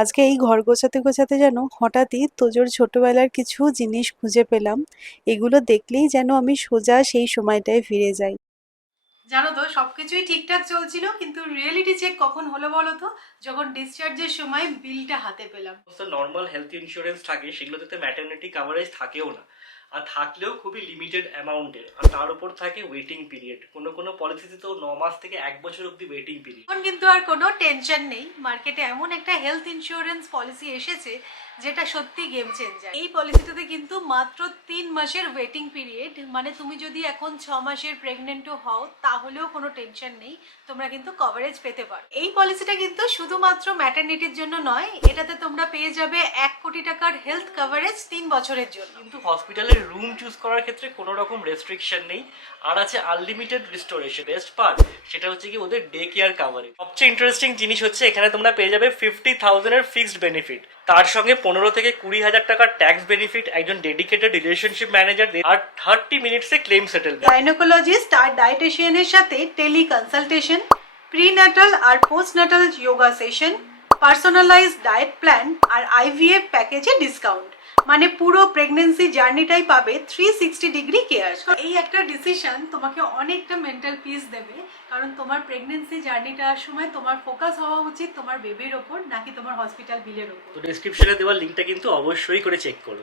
আজকে এই ঘর গোছাতে গোছাতে যেন হঠাৎই তোজোর ছোটবেলার কিছু জিনিস খুঁজে পেলাম। এগুলো দেখলেই যেন আমি সোজা সেই সময়টায় ফিরে যাই। জানো তো সবকিছুই ঠিকঠাক চলছিল, কিন্তু রিয়েলিটি চেক কখন হলো বলো তো? যখন ডিসচার্জের সময় বিলটা হাতে পেলাম। নর্মাল হেলথ ইন্স্যুরেন্স থাকে সেগুলোতে তো ম্যাটারনিটি কাভারেজ থাকেও না, আর থাকলেও খুবই লিমিটেড অ্যামাউন্টের, আর তার উপর থাকে ওয়েটিং পিরিয়ড। কোনো কোনো পলিসিতে তো 9 মাস থেকে 1 বছর অব্দি ওয়েটিং পিরিয়ড। এখন কিন্তু আর কোনো টেনশন নেই, মার্কেটে এমন একটা হেলথ ইন্স্যুরেন্স পলিসি এসেছে যেটা সত্যি গেম চেঞ্জার। এই পলিসিটাতে কিন্তু মাত্র 3 মাসের ওয়েটিং পিরিয়ড, মানে তুমি যদি এখন 6 মাসের প্রেগনেন্টও হও তাহলেও কোনো টেনশন নেই, তোমরা কিন্তু কভারেজ পেতে পারো। এই পলিসিটা কিন্তু শুধুমাত্র ম্যাটারনিটির জন্য নয়, এটাতে তোমরা পেয়ে যাবে 1 কোটি টাকার হেলথ কভারেজ 3 বছরের জন্য। কিন্তু হসপিটালের রুম চুজ করার ক্ষেত্রে কোনো রকম রেস্ট্রিকশন নেই, আর আছে আনলিমিটেড রিস্টোরেশন। বেস্ট পার্ট সেটা হচ্ছে কি ওদের ডে কেয়ার কাভারেজ। সবচেয়ে ইন্টারেস্টিং জিনিস হচ্ছে এখানে তোমরা পেয়ে যাবে 50,000-এর ফিক্সড বেনিফিট, তার সঙ্গে 15 থেকে 20 হাজার টাকার ট্যাক্স বেনিফিট, একজন ডেডিকেটেড রিলেশনশিপ ম্যানেজার, আর 30 মিনিটসে ক্লেম সেটেলমেন্ট। গাইনোকোলজিস্ট আর ডায়েটিশিয়ানের সাথে টেলি কনসালটেশন, প্রিন্যাটাল আর postnatal yoga session, personalised diet plan আর আইভিএফ প্যাকেজে ডিসকাউন্ট। মানে পুরো প্রেগনেন্সি জার্নিটাই পাবে 360 ডিগ্রি কেয়ার। এই একটা ডিসিশন তোমাকে অনেকটা মেন্টাল পিস দেবে, কারণ তোমার প্রেগনেন্সি জার্নিটার সময় তোমার ফোকাস হওয়া উচিত তোমার বেবির ওপর, নাকি তোমার হসপিটাল বিলের ওপর। তো ডেসক্রিপশনে দেওয়ার লিঙ্কটা কিন্তু অবশ্যই করে চেক করো।